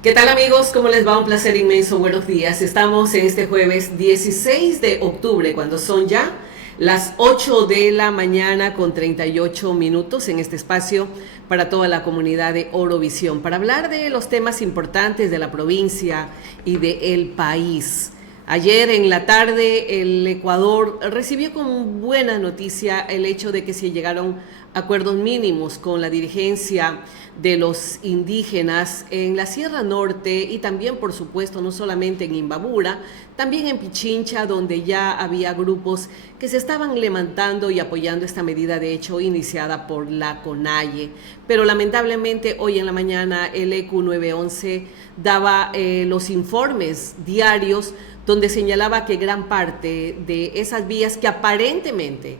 ¿Qué tal amigos? ¿Cómo les va? Un placer inmenso. Buenos días. Estamos en este jueves 16 de octubre, cuando son ya las 8 de la mañana con 38 minutos en este espacio para toda la comunidad de Orovisión, para hablar de los temas importantes de la provincia y del país. Ayer en la tarde el Ecuador recibió con buena noticia el hecho de que se llegaron acuerdos mínimos con la dirigencia de los indígenas en la Sierra Norte y también, por supuesto, no solamente en Imbabura, también en Pichincha, donde ya había grupos que se estaban levantando y apoyando esta medida, de hecho, iniciada por la CONAIE. Pero lamentablemente hoy en la mañana el ECU 911 daba los informes diarios donde señalaba que gran parte de esas vías que aparentemente,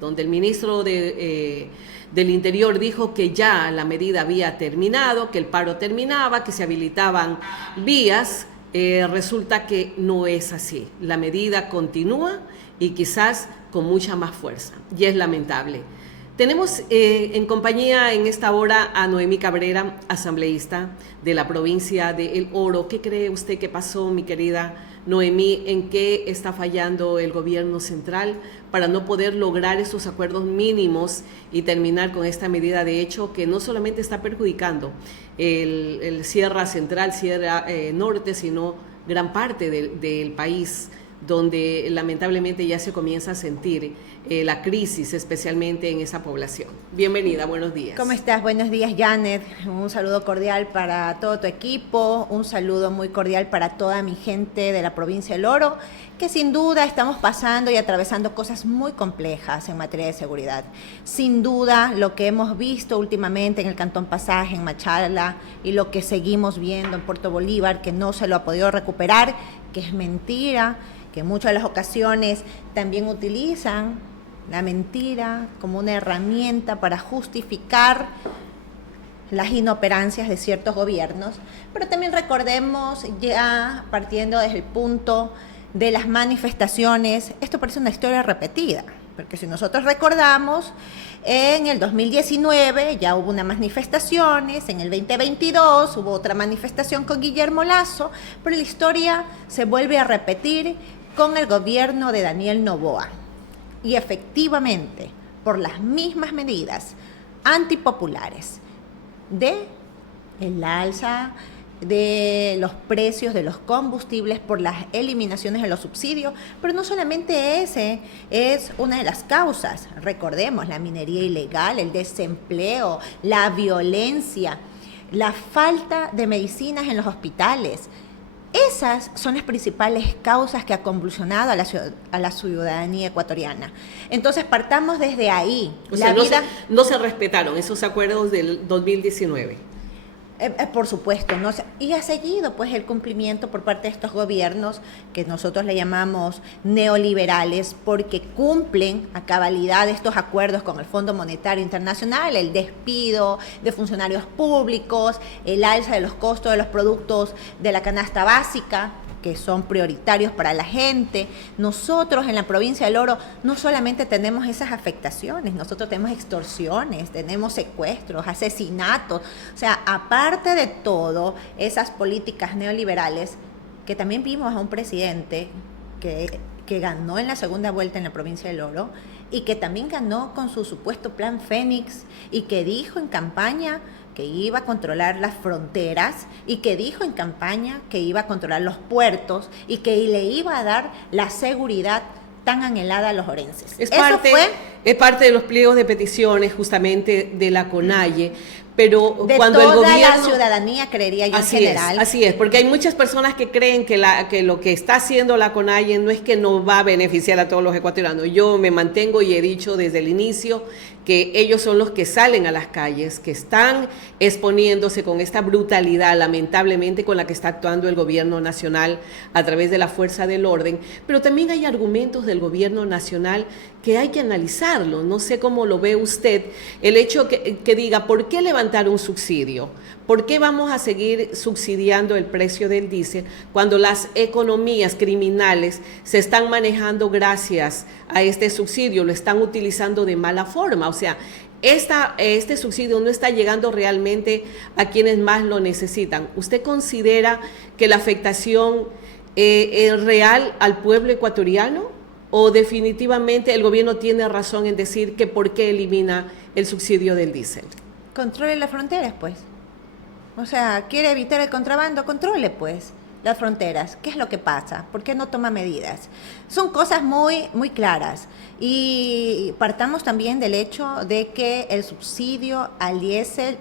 donde el ministro del Interior dijo que ya la medida había terminado, que el paro terminaba, que se habilitaban vías, resulta que no es así. La medida continúa y quizás con mucha más fuerza, y es lamentable. Tenemos en compañía en esta hora a Noemí Cabrera, asambleísta de la provincia de El Oro. ¿Qué cree usted que pasó, mi querida Noemí? ¿En qué está fallando el gobierno central para no poder lograr esos acuerdos mínimos y terminar con esta medida, de hecho, que no solamente está perjudicando el Sierra Central, Sierra Norte, sino gran parte del país, donde lamentablemente ya se comienza a sentir la crisis, especialmente en esa población? Bienvenida, buenos días. ¿Cómo estás? Buenos días, Janet. Un saludo cordial para todo tu equipo, un saludo muy cordial para toda mi gente de la provincia del Oro, que sin duda estamos pasando y atravesando cosas muy complejas en materia de seguridad. Sin duda, lo que hemos visto últimamente en el Cantón Pasaje, en Machala, y lo que seguimos viendo en Puerto Bolívar, que no se lo ha podido recuperar, que es mentira, que en muchas de las ocasiones también utilizan la mentira como una herramienta para justificar las inoperancias de ciertos gobiernos. Pero también recordemos, ya partiendo desde el punto de las manifestaciones, esto parece una historia repetida, porque si nosotros recordamos, en el 2019 ya hubo unas manifestaciones, en el 2022 hubo otra manifestación con Guillermo Lasso, pero la historia se vuelve a repetir con el gobierno de Daniel Noboa. Y efectivamente, por las mismas medidas antipopulares de el alza de los precios de los combustibles, por las eliminaciones de los subsidios, pero no solamente ese es una de las causas. Recordemos la minería ilegal, el desempleo, la violencia, la falta de medicinas en los hospitales. Esas son las principales causas que ha convulsionado a la ciudadanía ecuatoriana. Entonces partamos desde ahí. O sea, no se respetaron esos acuerdos del 2019. Por supuesto, ¿no? Y ha seguido pues el cumplimiento por parte de estos gobiernos que nosotros le llamamos neoliberales, porque cumplen a cabalidad estos acuerdos con el Fondo Monetario Internacional, el despido de funcionarios públicos, el alza de los costos de los productos de la canasta básica, que son prioritarios para la gente. Nosotros en la provincia del Oro no solamente tenemos esas afectaciones, nosotros tenemos extorsiones, tenemos secuestros, asesinatos. O sea, aparte de todo, esas políticas neoliberales, que también vimos a un presidente que ganó en la segunda vuelta en la provincia del Oro y que también ganó con su supuesto plan Fénix y que dijo en campaña que iba a controlar las fronteras y que dijo en campaña que iba a controlar los puertos y que le iba a dar la seguridad tan anhelada a los orenses. Es parte de los pliegos de peticiones justamente de la CONAIE, pero de cuando toda el gobierno, la ciudadanía, creería yo, en general. Así es, porque hay muchas personas que creen que lo que está haciendo la CONAIE no es que no va a beneficiar a todos los ecuatorianos. Yo me mantengo y he dicho desde el inicio que ellos son los que salen a las calles, que están exponiéndose con esta brutalidad, lamentablemente, con la que está actuando el gobierno nacional a través de la fuerza del orden, pero también hay argumentos del gobierno nacional que hay que analizarlo. No sé cómo lo ve usted, el hecho que diga, ¿por qué levantar un subsidio? ¿Por qué vamos a seguir subsidiando el precio del diésel cuando las economías criminales se están manejando gracias a este subsidio, lo están utilizando de mala forma? O sea, este subsidio no está llegando realmente a quienes más lo necesitan. ¿Usted considera que la afectación es real al pueblo ecuatoriano o definitivamente el gobierno tiene razón en decir que por qué elimina el subsidio del diésel? Controle las fronteras, pues. O sea, quiere evitar el contrabando, controle, pues, las fronteras. ¿Qué es lo que pasa? ¿Por qué no toma medidas? Son cosas muy, muy claras. Y partamos también del hecho de que el subsidio al diésel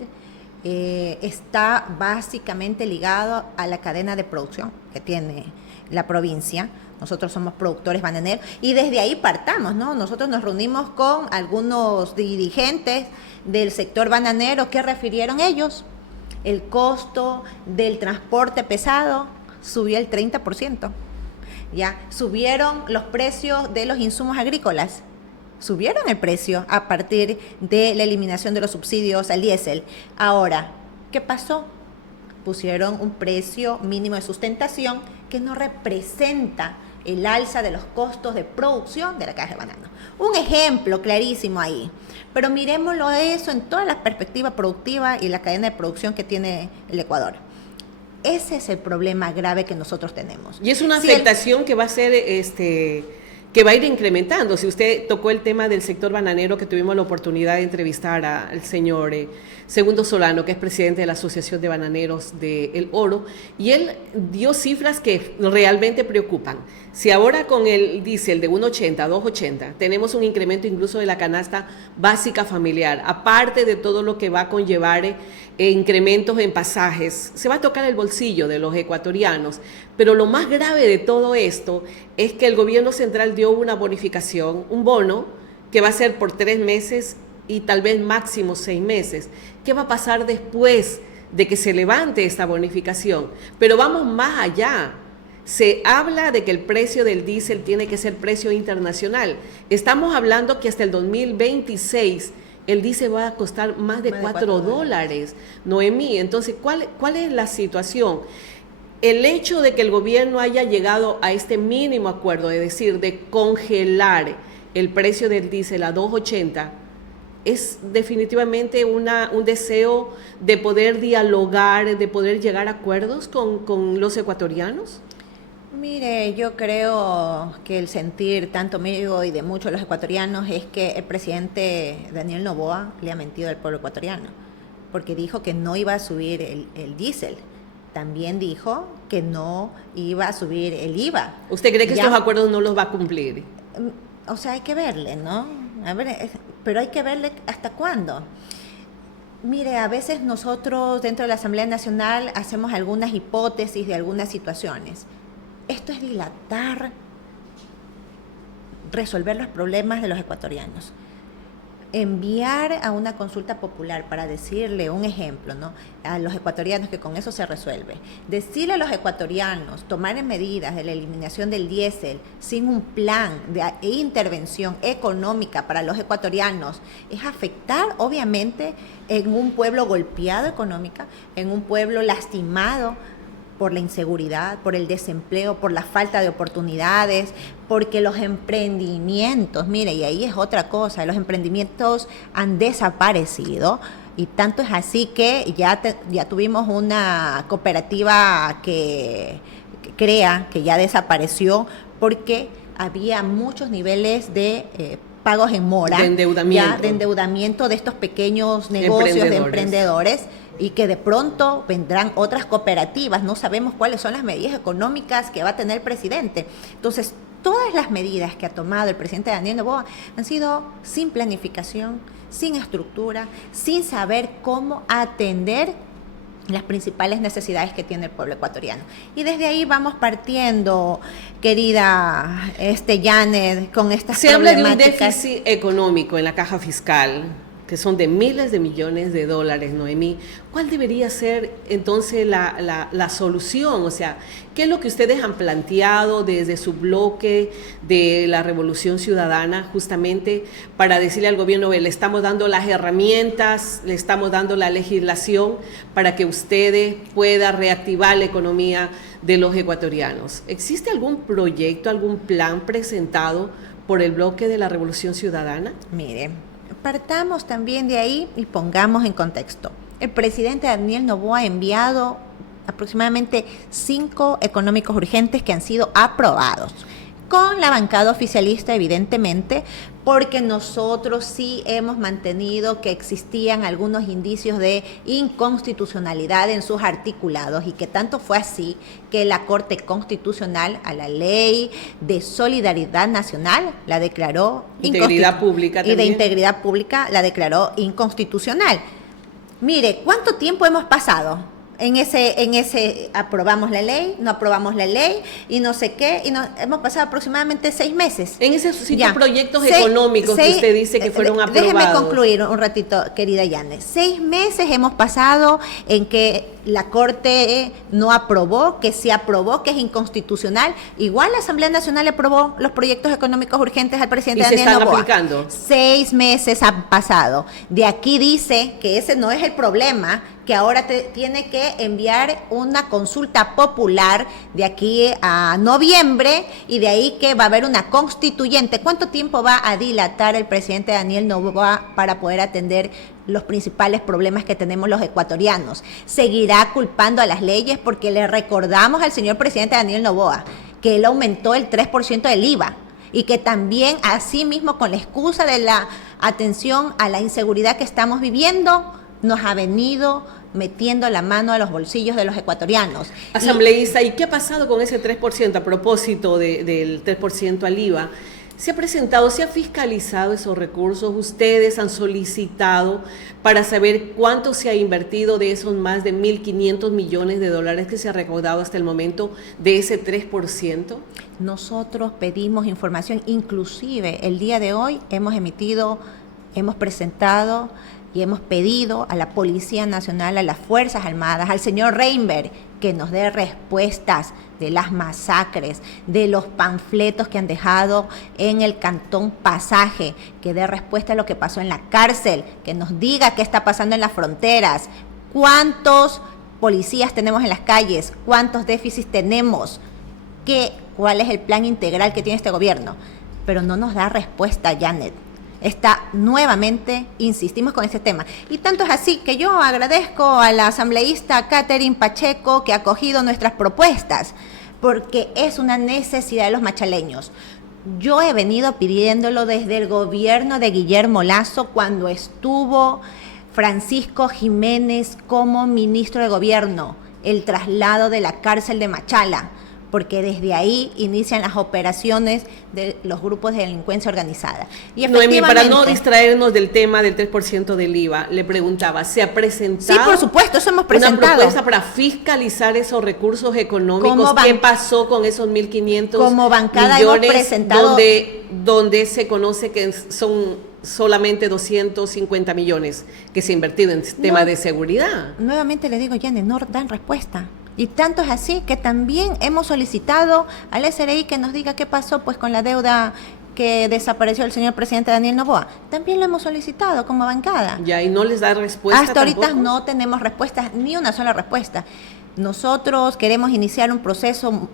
está básicamente ligado a la cadena de producción que tiene la provincia. Nosotros somos productores bananeros y desde ahí partamos, ¿no? Nosotros nos reunimos con algunos dirigentes del sector bananero. ¿Qué refirieron ellos? El costo del transporte pesado subió el 30%. Ya subieron los precios de los insumos agrícolas. Subieron el precio a partir de la eliminación de los subsidios al diésel. Ahora, ¿qué pasó? Pusieron un precio mínimo de sustentación que no representa el alza de los costos de producción de la caja de banano. Un ejemplo clarísimo ahí. Pero miremoslo eso en toda la perspectiva productiva y la cadena de producción que tiene el Ecuador. Ese es el problema grave que nosotros tenemos. Y es una afectación que va a ser que va a ir incrementando. Si usted tocó el tema del sector bananero, que tuvimos la oportunidad de entrevistar al señor Segundo Solano, que es presidente de la Asociación de Bananeros de El Oro, y él dio cifras que realmente preocupan. Si ahora con el diésel de 1.80 a 2.80 tenemos un incremento incluso de la canasta básica familiar, aparte de todo lo que va a conllevar incrementos en pasajes, se va a tocar el bolsillo de los ecuatorianos. Pero lo más grave de todo esto es que el gobierno central dio una bonificación, un bono, que va a ser por 3 meses y tal vez máximo 6 meses. ¿Qué va a pasar después de que se levante esta bonificación? Pero vamos más allá. Se habla de que el precio del diésel tiene que ser precio internacional. Estamos hablando que hasta el 2026 el diésel va a costar más de $4, Noemí. Entonces, ¿cuál es la situación? El hecho de que el gobierno haya llegado a este mínimo acuerdo, es decir, de congelar el precio del diésel a 2.80, es definitivamente un deseo de poder dialogar, de poder llegar a acuerdos con los ecuatorianos. Mire, yo creo que el sentir tanto mío y de muchos de los ecuatorianos es que el presidente Daniel Noboa le ha mentido al pueblo ecuatoriano, porque dijo que no iba a subir el diésel. También dijo que no iba a subir el IVA. ¿Usted cree que estos acuerdos no los va a cumplir? O sea, hay que verle, ¿no? A ver, pero hay que verle hasta cuándo. Mire, a veces nosotros dentro de la Asamblea Nacional hacemos algunas hipótesis de algunas situaciones. Esto es dilatar, resolver los problemas de los ecuatorianos. Enviar a una consulta popular para decirle un ejemplo, ¿no?, a los ecuatorianos que con eso se resuelve. Decirle a los ecuatorianos tomar medidas de la eliminación del diésel sin un plan de intervención económica para los ecuatorianos es afectar obviamente en un pueblo golpeado económica, en un pueblo lastimado por la inseguridad, por el desempleo, por la falta de oportunidades, porque los emprendimientos, mire, y ahí es otra cosa, los emprendimientos han desaparecido, y tanto es así que ya tuvimos una cooperativa que ya desapareció, porque había muchos niveles de pagos en mora, de endeudamiento, de endeudamiento de estos pequeños negocios de emprendedores, y que de pronto vendrán otras cooperativas. No sabemos cuáles son las medidas económicas que va a tener el presidente. Entonces, todas las medidas que ha tomado el presidente Daniel Noboa han sido sin planificación, sin estructura, sin saber cómo atender las principales necesidades que tiene el pueblo ecuatoriano. Y desde ahí vamos partiendo, querida Janet, con estas problemáticas. Se habla de un déficit económico en la caja fiscal, que son de miles de millones de dólares, Noemí. ¿Cuál debería ser entonces la solución? O sea, ¿qué es lo que ustedes han planteado desde su bloque de la Revolución Ciudadana justamente para decirle al gobierno, le estamos dando las herramientas, le estamos dando la legislación para que ustedes puedan reactivar la economía de los ecuatorianos? ¿Existe algún proyecto, algún plan presentado por el bloque de la Revolución Ciudadana? Mire, partamos también de ahí y pongamos en contexto. El presidente Daniel Noboa ha enviado aproximadamente 5 económicos urgentes que han sido aprobados, con la bancada oficialista evidentemente, porque nosotros sí hemos mantenido que existían algunos indicios de inconstitucionalidad en sus articulados, y que tanto fue así que la Corte Constitucional a la Ley de Solidaridad Nacional la declaró Integridad pública y de también. Integridad Pública la declaró inconstitucional. Mire, ¿cuánto tiempo hemos pasado? En ese aprobamos la ley, no aprobamos la ley y no sé qué, y hemos pasado aproximadamente 6 meses. En esos 5 Ya. proyectos económicos que usted dice que fueron aprobados. Déjeme concluir un ratito, querida Yanes. 6 meses hemos pasado en que la Corte no aprobó, que sí aprobó, que es inconstitucional. Igual la Asamblea Nacional aprobó los proyectos económicos urgentes al presidente ¿Y se Daniel están Noboa. aplicando? 6 meses han pasado. De aquí dice que ese no es el problema, que ahora tiene que enviar una consulta popular de aquí a noviembre, y de ahí que va a haber una constituyente. ¿Cuánto tiempo va a dilatar el presidente Daniel Noboa para poder atender los principales problemas que tenemos los ecuatorianos? ¿Seguirá culpando a las leyes? Porque le recordamos al señor presidente Daniel Noboa que él aumentó el 3% del IVA, y que también, así mismo, con la excusa de la atención a la inseguridad que estamos viviendo, nos ha venido metiendo la mano a los bolsillos de los ecuatorianos. Asambleísta, ¿y qué ha pasado con ese 3%? A propósito del 3% al IVA, ¿se ha presentado, se ha fiscalizado esos recursos? ¿Ustedes han solicitado para saber cuánto se ha invertido de esos más de 1.500 millones de dólares que se ha recaudado hasta el momento de ese 3%? Nosotros pedimos información, inclusive el día de hoy hemos presentado y hemos pedido a la Policía Nacional, a las Fuerzas Armadas, al señor Reinberg, que nos dé respuestas de las masacres, de los panfletos que han dejado en el Cantón Pasaje, que dé respuesta a lo que pasó en la cárcel, que nos diga qué está pasando en las fronteras, cuántos policías tenemos en las calles, cuántos déficits tenemos, cuál es el plan integral que tiene este gobierno. Pero no nos da respuesta, Janet. Nuevamente insistimos con este tema, y tanto es así que yo agradezco a la asambleísta Catherine Pacheco, que ha acogido nuestras propuestas, porque es una necesidad de los machaleños. Yo he venido pidiéndolo desde el gobierno de Guillermo Lasso, cuando estuvo Francisco Jiménez como ministro de gobierno, el traslado de la cárcel de Machala, porque desde ahí inician las operaciones de los grupos de delincuencia organizada. Y Noemí, para no distraernos del tema del 3% del IVA, le preguntaba, ¿se ha presentado? Sí, por supuesto, eso hemos presentado. Una propuesta para fiscalizar esos recursos económicos. ¿Qué pasó con esos 1.500 como bancada millones hemos presentado, donde se conoce que son solamente 250 millones que se ha invertido en tema de seguridad? Nuevamente le digo, Janet, no dan respuesta. Y tanto es así que también hemos solicitado al SRI que nos diga qué pasó pues con la deuda que desapareció el señor presidente Daniel Noboa. También lo hemos solicitado como bancada. Ya, y no les da respuesta. Hasta ahorita tampoco. no tenemos respuestas, ni una sola respuesta. Nosotros queremos iniciar un proceso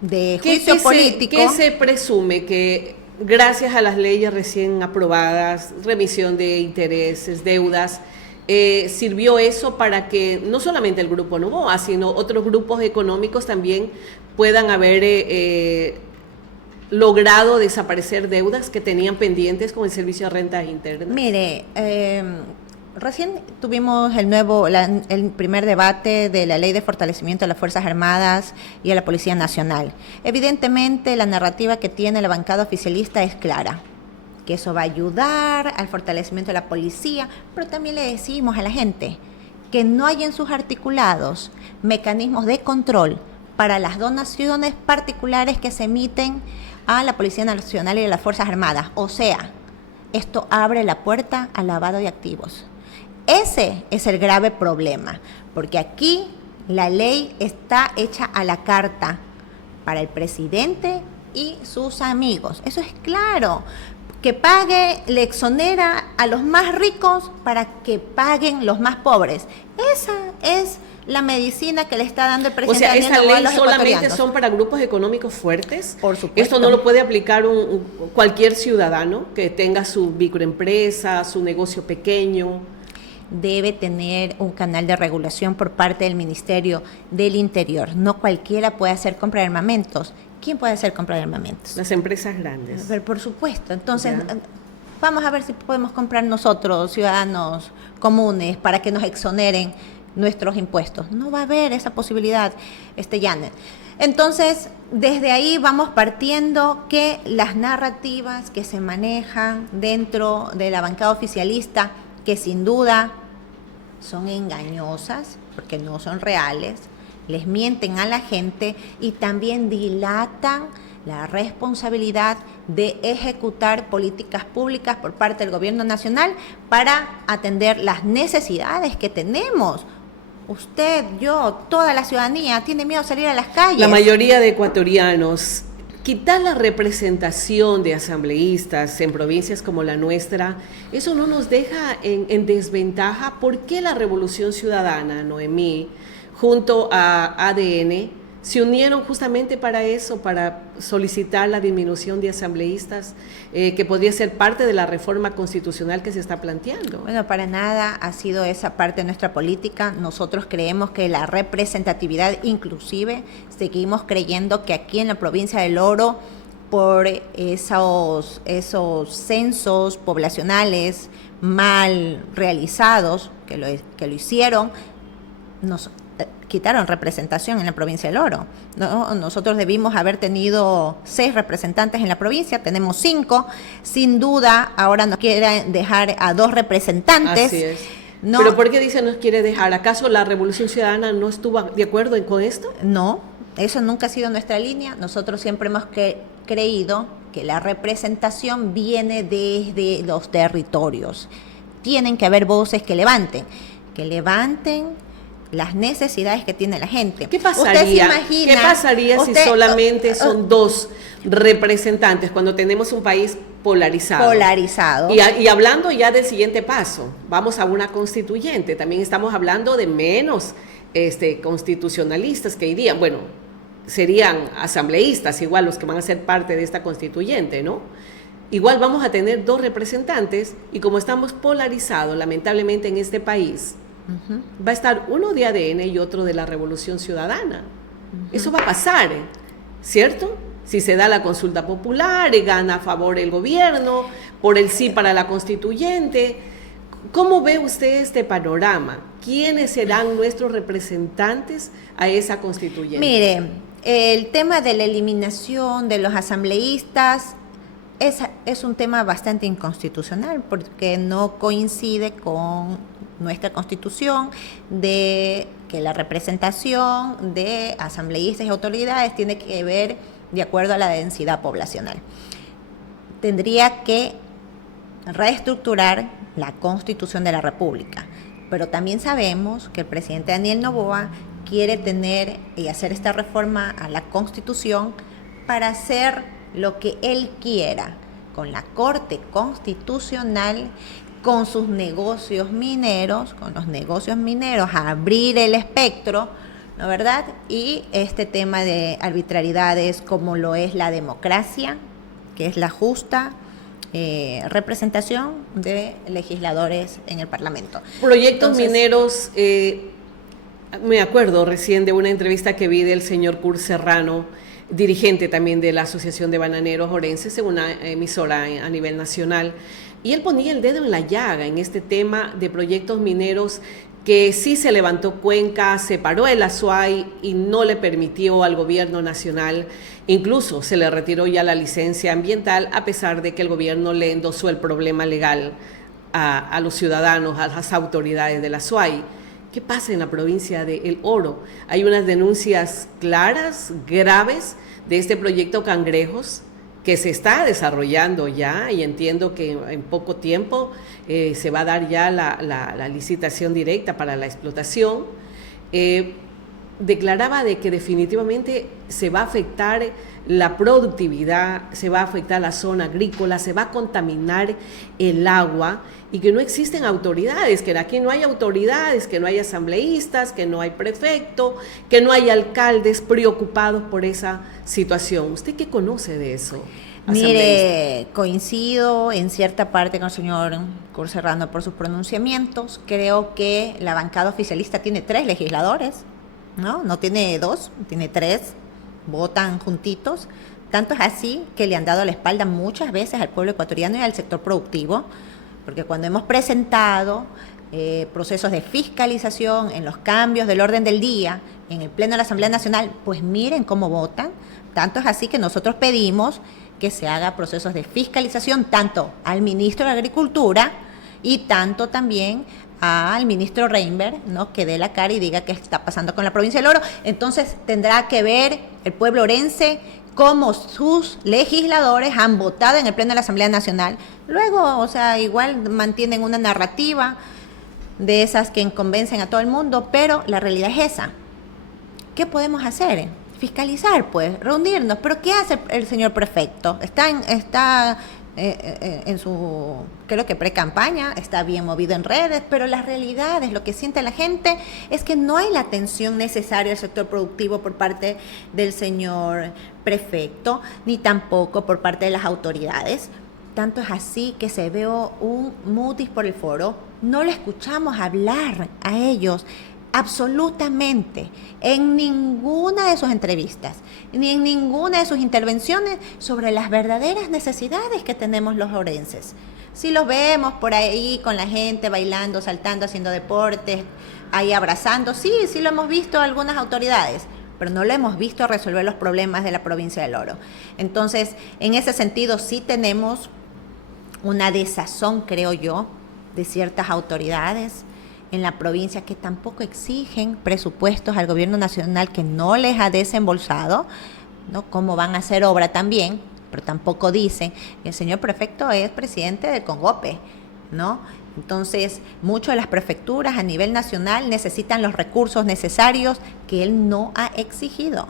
de juicio político. ¿Qué se presume? Que gracias a las leyes recién aprobadas, remisión de intereses, deudas, sirvió eso para que no solamente el Grupo Noboa, sino otros grupos económicos también puedan haber logrado desaparecer deudas que tenían pendientes con el Servicio de Rentas Internas? Mire, recién tuvimos el primer debate de la Ley de Fortalecimiento de las Fuerzas Armadas y a la Policía Nacional. Evidentemente, la narrativa que tiene la bancada oficialista es clara, que eso va a ayudar al fortalecimiento de la policía, pero también le decimos a la gente que no hay en sus articulados mecanismos de control para las donaciones particulares que se emiten a la Policía Nacional y a las Fuerzas Armadas. O sea, esto abre la puerta al lavado de activos. Ese es el grave problema, porque aquí la ley está hecha a la carta para el presidente y sus amigos. Eso es claro. Que pague, le exonera a los más ricos para que paguen los más pobres. Esa es la medicina que le está dando el O presidente sea, Daniel ¿esa Noboa a ley los solamente ecuatorianos. son para grupos económicos fuertes? Por supuesto. ¿Esto no lo puede aplicar cualquier ciudadano que tenga su microempresa, su negocio pequeño? Debe tener un canal de regulación por parte del Ministerio del Interior. No cualquiera puede hacer compra de armamentos. ¿Quién puede hacer compra de armamentos? Las empresas grandes. Pero por supuesto. Entonces, Ya. vamos a ver si podemos comprar nosotros, ciudadanos comunes, para que nos exoneren nuestros impuestos. No va a haber esa posibilidad, Janet. Entonces, desde ahí vamos partiendo que las narrativas que se manejan dentro de la bancada oficialista, que sin duda son engañosas, porque no son reales, les mienten a la gente y también dilatan la responsabilidad de ejecutar políticas públicas por parte del gobierno nacional para atender las necesidades que tenemos. Usted, yo, toda la ciudadanía tiene miedo a salir a las calles. La mayoría de ecuatorianos, quitar la representación de asambleístas en provincias como la nuestra, eso no nos deja en desventaja. ¿Por qué la Revolución Ciudadana, Noemí, junto a ADN, se unieron justamente para eso, para solicitar la disminución de asambleístas, que podría ser parte de la reforma constitucional que se está planteando? Bueno, para nada ha sido esa parte de nuestra política. Nosotros creemos que la representatividad, inclusive seguimos creyendo que aquí en la provincia del Oro, por esos censos poblacionales mal realizados que lo hicieron, nos quitaron representación en la provincia del Oro, ¿no? Nosotros debimos haber tenido 6 representantes en la provincia, tenemos 5, sin duda ahora nos quieren dejar a 2 representantes. Así es. No, ¿Pero por qué dice nos quiere dejar? ¿Acaso la Revolución Ciudadana no estuvo de acuerdo con esto? no, eso nunca ha sido nuestra línea. Nosotros siempre hemos creído que la representación viene desde los territorios. Tienen que haber voces que levanten las necesidades que tiene la gente. ¿Qué pasaría, ¿Usted se imagina, ¿qué pasaría si solamente son 2 representantes cuando tenemos un país polarizado? Polarizado. Y hablando ya del siguiente paso, vamos a una constituyente. También estamos hablando de menos constitucionalistas que irían, bueno, serían asambleístas igual los que van a ser parte de esta constituyente, ¿no? Igual vamos a tener 2 representantes y como estamos polarizados lamentablemente en este país, va a estar uno de ADN y otro de la Revolución Ciudadana. Eso va a pasar, ¿cierto? Si se da la consulta popular y gana a favor el gobierno, por el sí para la constituyente. ¿Cómo ve usted este panorama? ¿Quiénes serán nuestros representantes a esa constituyente? Mire, el tema de la eliminación de los asambleístas es un tema bastante inconstitucional porque no coincide con nuestra constitución de que la representación de asambleístas y autoridades tiene que ver de acuerdo a la densidad poblacional. Tendría que reestructurar la Constitución de la República, pero también sabemos que el presidente Daniel Noboa quiere tener y hacer esta reforma a la Constitución para hacer lo que él quiera con la Corte Constitucional, con sus negocios mineros, abrir el espectro, ¿no verdad? Y este tema de arbitrariedades como lo es la democracia, que es la justa representación de legisladores en el Parlamento. Proyectos Entonces, mineros, me acuerdo recién de una entrevista que vi del señor Kurt Serrano, dirigente también de la Asociación de Bananeros Orenses, en una emisora a nivel nacional, y él ponía el dedo en la llaga en este tema de proyectos mineros que sí se levantó Cuenca, se paró el Azuay y no le permitió al gobierno nacional, incluso se le retiró ya la licencia ambiental, a pesar de que el gobierno le endosó el problema legal a los ciudadanos, a las autoridades del Azuay. ¿Qué pasa en la provincia de El Oro? Hay unas denuncias claras, graves, de este proyecto Cangrejos, que se está desarrollando ya, y entiendo que en poco tiempo se va a dar ya la licitación directa para la explotación. declaraba de que definitivamente se va a afectar la productividad, se va a afectar la zona agrícola, se va a contaminar el agua y que no existen autoridades, que aquí no hay autoridades, que no hay asambleístas, que no hay prefecto, que no hay alcaldes preocupados por esa situación. ¿Usted qué conoce de eso? Mire, coincido en cierta parte con el señor Kurt Serrano por sus pronunciamientos. Creo que la bancada oficialista tiene 3 legisladores, ¿no? No tiene 2, tiene 3. Votan juntitos. Tanto es así que le han dado la espalda muchas veces al pueblo ecuatoriano y al sector productivo, porque cuando hemos presentado procesos de fiscalización en los cambios del orden del día, en el Pleno de la Asamblea Nacional, pues miren cómo votan. Tanto es así que nosotros pedimos que se haga procesos de fiscalización tanto al ministro de Agricultura y tanto también al ministro Reinberg, ¿no? Que dé la cara y diga qué está pasando con la provincia del Oro. Entonces tendrá que ver el pueblo orense cómo sus legisladores han votado en el Pleno de la Asamblea Nacional. Luego, o sea, igual mantienen una narrativa de esas que convencen a todo el mundo, pero la realidad es esa. ¿Qué podemos hacer? Fiscalizar, pues, reunirnos. ¿Pero qué hace el señor prefecto? Está en su, creo que pre-campaña, está bien movido en redes, pero la realidad es lo que siente la gente es que no hay la atención necesaria al sector productivo por parte del señor prefecto, ni tampoco por parte de las autoridades. Tanto es así que se veo un mutis por el foro, no lo escuchamos hablar a ellos absolutamente en ninguna de sus entrevistas, ni en ninguna de sus intervenciones sobre las verdaderas necesidades que tenemos los orenses. Si los vemos por ahí con la gente bailando, saltando, haciendo deportes, ahí abrazando, sí lo hemos visto algunas autoridades, pero no lo hemos visto resolver los problemas de la provincia del Oro. Entonces, en ese sentido sí tenemos una desazón, creo yo, de ciertas autoridades en la provincia que tampoco exigen presupuestos al gobierno nacional que no les ha desembolsado, ¿no? Cómo van a hacer obra también, pero tampoco dicen. El señor prefecto es presidente del CONGOPE, ¿no? Entonces, muchas de las prefecturas a nivel nacional necesitan los recursos necesarios que él no ha exigido.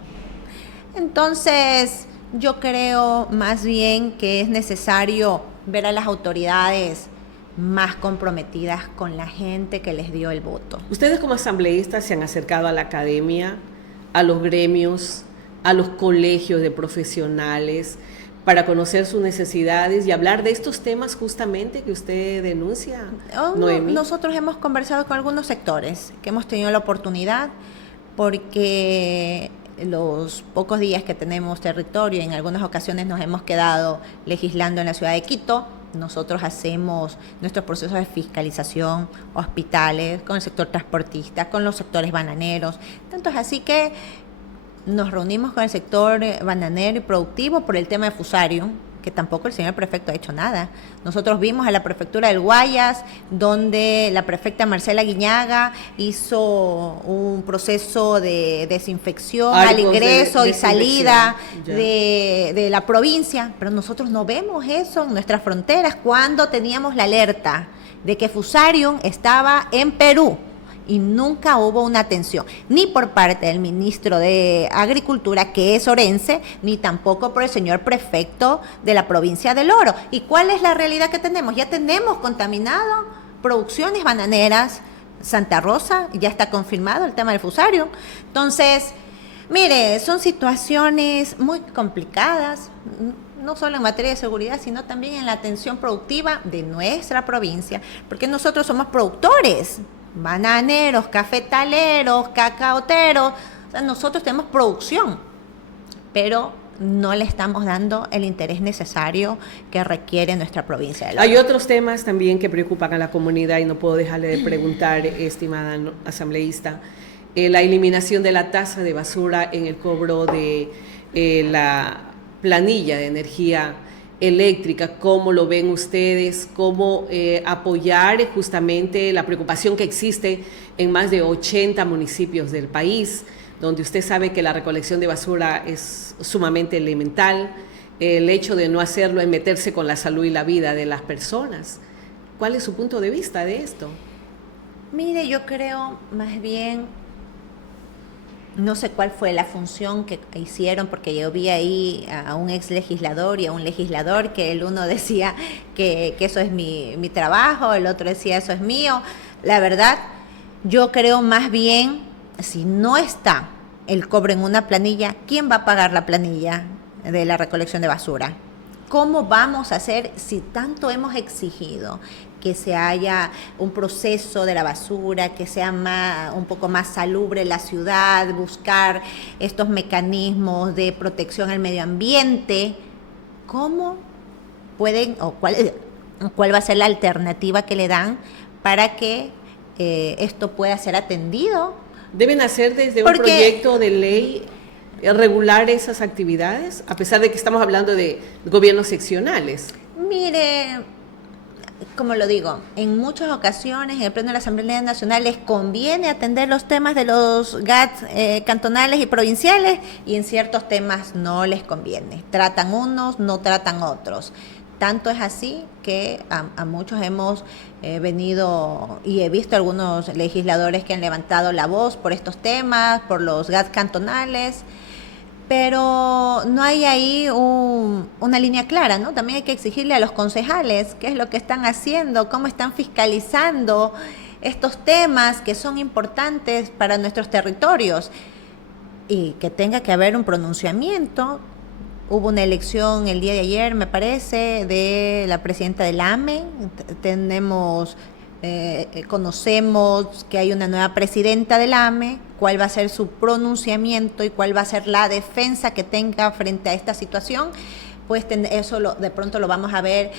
Entonces, yo creo más bien que es necesario ver a las autoridades más comprometidas con la gente que les dio el voto. Ustedes como asambleístas se han acercado a la academia, a los gremios, a los colegios de profesionales para conocer sus necesidades y hablar de estos temas justamente que usted denuncia, Noemí. Nosotros hemos conversado con algunos sectores que hemos tenido la oportunidad porque los pocos días que tenemos territorio, en algunas ocasiones nos hemos quedado legislando en la ciudad de Quito. Nosotros hacemos nuestros procesos de fiscalización, hospitales, con el sector transportista, con los sectores bananeros. Tanto es así que nos reunimos con el sector bananero y productivo por el tema de Fusarium, que tampoco el señor prefecto ha hecho nada. Nosotros vimos a la prefectura del Guayas, donde la prefecta Marcela Guiñaga hizo un proceso de desinfección al ingreso y salida de la provincia, pero nosotros no vemos eso en nuestras fronteras cuando teníamos la alerta de que Fusarium estaba en Perú. Y nunca hubo una atención, ni por parte del ministro de Agricultura, que es orense, ni tampoco por el señor prefecto de la provincia del Oro. ¿Y cuál es la realidad que tenemos? Ya tenemos contaminado producciones bananeras. Santa Rosa, ya está confirmado el tema del Fusarium. Entonces, mire, son situaciones muy complicadas, no solo en materia de seguridad, sino también en la atención productiva de nuestra provincia, porque nosotros somos productores, bananeros, cafetaleros, cacaoteros, o sea, nosotros tenemos producción, pero no le estamos dando el interés necesario que requiere nuestra provincia. Hay otros temas también que preocupan a la comunidad y no puedo dejarle de preguntar, estimada asambleísta, la eliminación de la tasa de basura en el cobro de la planilla de energía eléctrica. ¿Cómo lo ven ustedes? ¿Cómo apoyar justamente la preocupación que existe en más de 80 municipios del país, donde usted sabe que la recolección de basura es sumamente elemental? El hecho de no hacerlo es meterse con la salud y la vida de las personas. ¿Cuál es su punto de vista de esto? Mire, yo creo más bien No sé cuál fue la función que hicieron, porque yo vi ahí a un ex legislador y a un legislador que el uno decía que eso es mi trabajo, el otro decía eso es mío. La verdad, yo creo más bien, si no está el cobro en una planilla, ¿quién va a pagar la planilla de la recolección de basura? ¿Cómo vamos a hacer si tanto hemos exigido que se haya un proceso de la basura, que sea un poco más salubre la ciudad, buscar estos mecanismos de protección al medio ambiente? ¿Cómo pueden o cuál va a ser la alternativa que le dan para que esto pueda ser atendido? ¿Deben hacer desde un proyecto de ley regular esas actividades, a pesar de que estamos hablando de gobiernos seccionales? Mire, como lo digo, en muchas ocasiones en el Pleno de la Asamblea Nacional les conviene atender los temas de los GATS cantonales y provinciales, y en ciertos temas no les conviene. Tratan unos, no tratan otros. Tanto es así que a muchos hemos venido, y he visto algunos legisladores que han levantado la voz por estos temas, por los GATS cantonales, pero no hay ahí una línea clara, ¿no? También hay que exigirle a los concejales qué es lo que están haciendo, cómo están fiscalizando estos temas que son importantes para nuestros territorios, y que tenga que haber un pronunciamiento. Hubo una elección el día de ayer, me parece, de la presidenta del AME. Conocemos que hay una nueva presidenta del AME. ¿Cuál va a ser su pronunciamiento y cuál va a ser la defensa que tenga frente a esta situación? Pues eso de pronto lo vamos a ver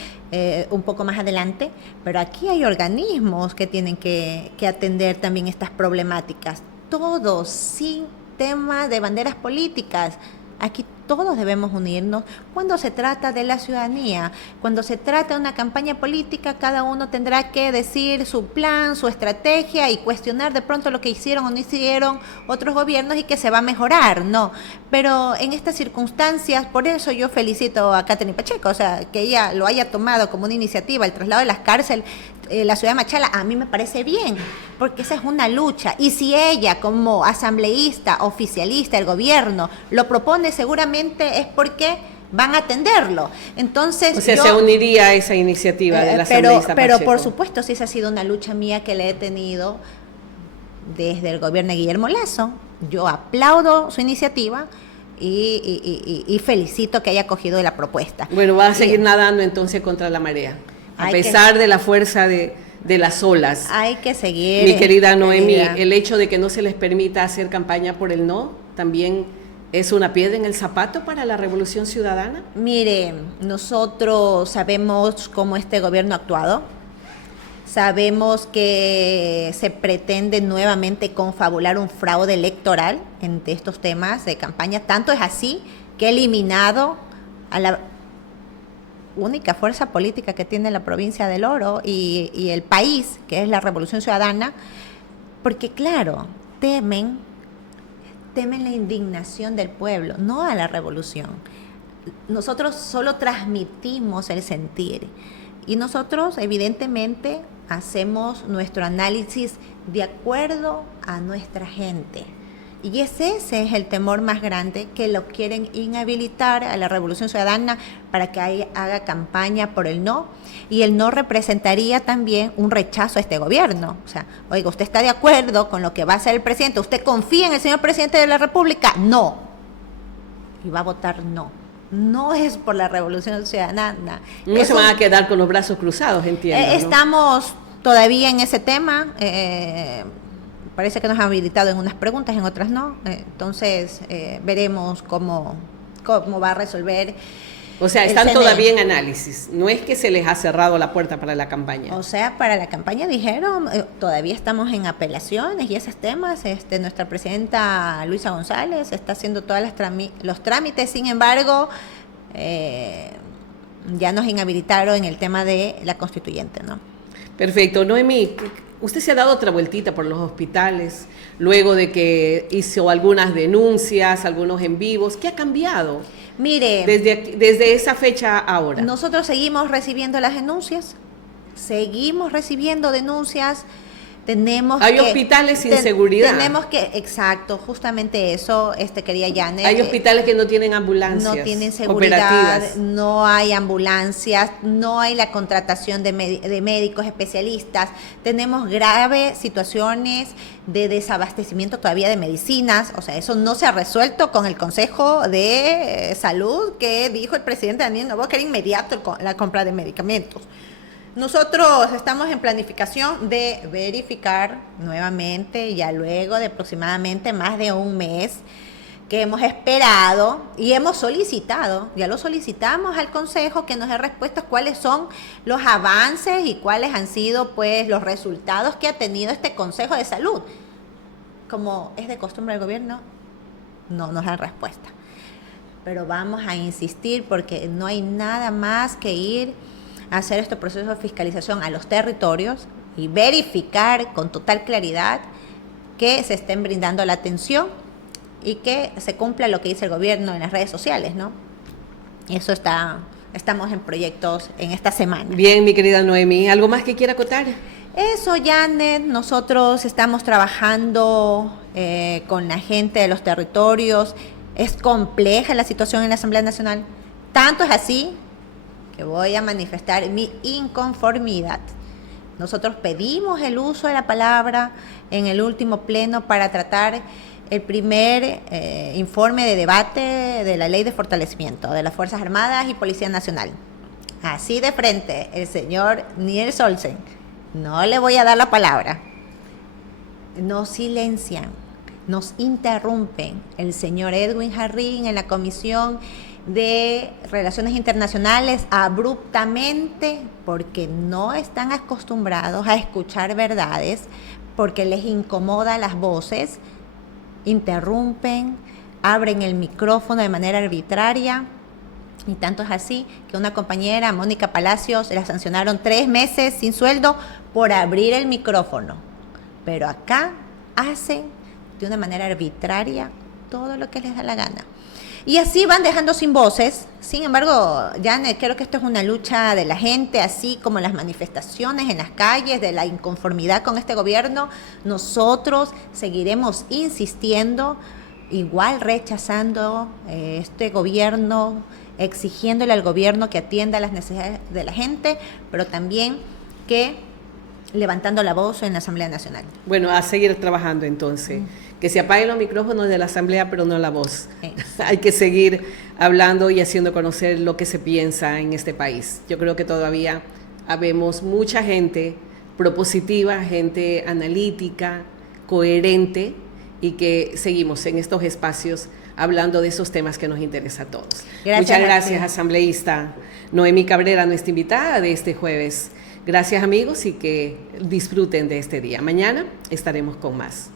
un poco más adelante. Pero aquí hay organismos que tienen que atender también estas problemáticas. Todos, sin tema de banderas políticas. Aquí todos debemos unirnos cuando se trata de la ciudadanía. Cuando se trata de una campaña política, cada uno tendrá que decir su plan, su estrategia y cuestionar de pronto lo que hicieron o no hicieron otros gobiernos y que se va a mejorar, ¿no? Pero en estas circunstancias, por eso yo felicito a Katherine Pacheco, o sea, que ella lo haya tomado como una iniciativa, el traslado de las cárceles, la ciudad de Machala, a mí me parece bien, porque esa es una lucha. Y si ella, como asambleísta, oficialista, el gobierno, lo propone, seguramente es porque van a atenderlo. Entonces, o sea, se uniría a esa iniciativa de la asambleísta pero Pacheco. por supuesto, sí, esa ha sido una lucha mía que le he tenido desde el gobierno de Guillermo Lasso. Yo aplaudo su iniciativa y felicito que haya cogido la propuesta. Bueno, va a seguir nadando entonces contra la marea, a pesar de la fuerza de las olas. Hay que seguir. Mi querida Noemí, el hecho de que no se les permita hacer campaña por el no, también es una piedra en el zapato para la Revolución Ciudadana. Mire, nosotros sabemos cómo este gobierno ha actuado. Sabemos que se pretende nuevamente confabular un fraude electoral entre estos temas de campaña. Tanto es así que ha eliminado a la única fuerza política que tiene la provincia del Oro y el país, que es la Revolución Ciudadana, porque claro, temen la indignación del pueblo, no a la revolución. Nosotros solo transmitimos el sentir y nosotros evidentemente hacemos nuestro análisis de acuerdo a nuestra gente. Y ese es el temor más grande, que lo quieren inhabilitar a la Revolución Ciudadana para que haga campaña por el no, y el no representaría también un rechazo a este gobierno. O sea, oiga, ¿usted está de acuerdo con lo que va a hacer el presidente? ¿Usted confía en el señor presidente de la República? No. Y va a votar no. No es por la Revolución Ciudadana. No se van a quedar con los brazos cruzados, entiendo. Estamos todavía en ese tema. Parece que nos han habilitado en unas preguntas, en otras no. Entonces, veremos cómo va a resolver. O sea, están todavía en análisis. No es que se les ha cerrado la puerta para la campaña. O sea, para la campaña dijeron, todavía estamos en apelaciones y esos temas. Nuestra presidenta Luisa González está haciendo todos los trámites. Sin embargo, ya nos inhabilitaron en el tema de la constituyente, ¿no? Perfecto. Noemí, usted se ha dado otra vueltita por los hospitales, luego de que hizo algunas denuncias, algunos en vivos. ¿Qué ha cambiado? Mire, desde esa fecha a ahora. Nosotros seguimos recibiendo las denuncias, seguimos recibiendo denuncias, Hay hospitales sin seguridad. Exacto, justamente eso, quería Janet. Hay hospitales que no tienen ambulancias. No tienen seguridad, no hay ambulancias, no hay la contratación de médicos especialistas. Tenemos graves situaciones de desabastecimiento todavía de medicinas. O sea, eso no se ha resuelto con el Consejo de Salud que dijo el presidente Daniel Noboa que era inmediato la compra de medicamentos. Nosotros estamos en planificación de verificar nuevamente, ya luego de aproximadamente más de un mes que hemos esperado y hemos solicitado, ya lo solicitamos al Consejo que nos dé respuestas cuáles son los avances y cuáles han sido pues los resultados que ha tenido este Consejo de Salud. Como es de costumbre del gobierno, no nos dan respuesta. Pero vamos a insistir porque no hay nada más que ir hacer este proceso de fiscalización a los territorios y verificar con total claridad que se estén brindando la atención y que se cumpla lo que dice el gobierno en las redes sociales, ¿no? Eso estamos en proyectos en esta semana. Bien, mi querida Noemí, ¿algo más que quiera acotar? Eso, Janet, nosotros estamos trabajando con la gente de los territorios. Es compleja la situación en la Asamblea Nacional. Tanto es así que voy a manifestar mi inconformidad. Nosotros pedimos el uso de la palabra en el último pleno para tratar el primer informe de debate de la Ley de Fortalecimiento de las Fuerzas Armadas y Policía Nacional. Así de frente, el señor Niels Olsen, no le voy a dar la palabra. Nos silencian, nos interrumpen. El señor Edwin Jarrín en la Comisión de Relaciones Internacionales abruptamente, porque no están acostumbrados a escuchar verdades, porque les incomoda las voces, interrumpen, abren el micrófono de manera arbitraria, y tanto es así que una compañera, Mónica Palacios, la sancionaron 3 meses sin sueldo por abrir el micrófono. Pero acá hacen de una manera arbitraria todo lo que les da la gana. Y así van dejando sin voces. Sin embargo, Janet, creo que esto es una lucha de la gente, así como las manifestaciones en las calles, de la inconformidad con este gobierno. Nosotros seguiremos insistiendo, igual rechazando este gobierno, exigiéndole al gobierno que atienda las necesidades de la gente, pero también que levantando la voz en la Asamblea Nacional. Bueno, a seguir trabajando entonces. Que se apaguen los micrófonos de la Asamblea, pero no la voz. Hay que seguir hablando y haciendo conocer lo que se piensa en este país. Yo creo que todavía habemos mucha gente propositiva, gente analítica, coherente, y que seguimos en estos espacios hablando de esos temas que nos interesan a todos. Muchas gracias, asambleísta Noemí Cabrera, nuestra invitada de este jueves. Gracias, amigos, y que disfruten de este día. Mañana estaremos con más.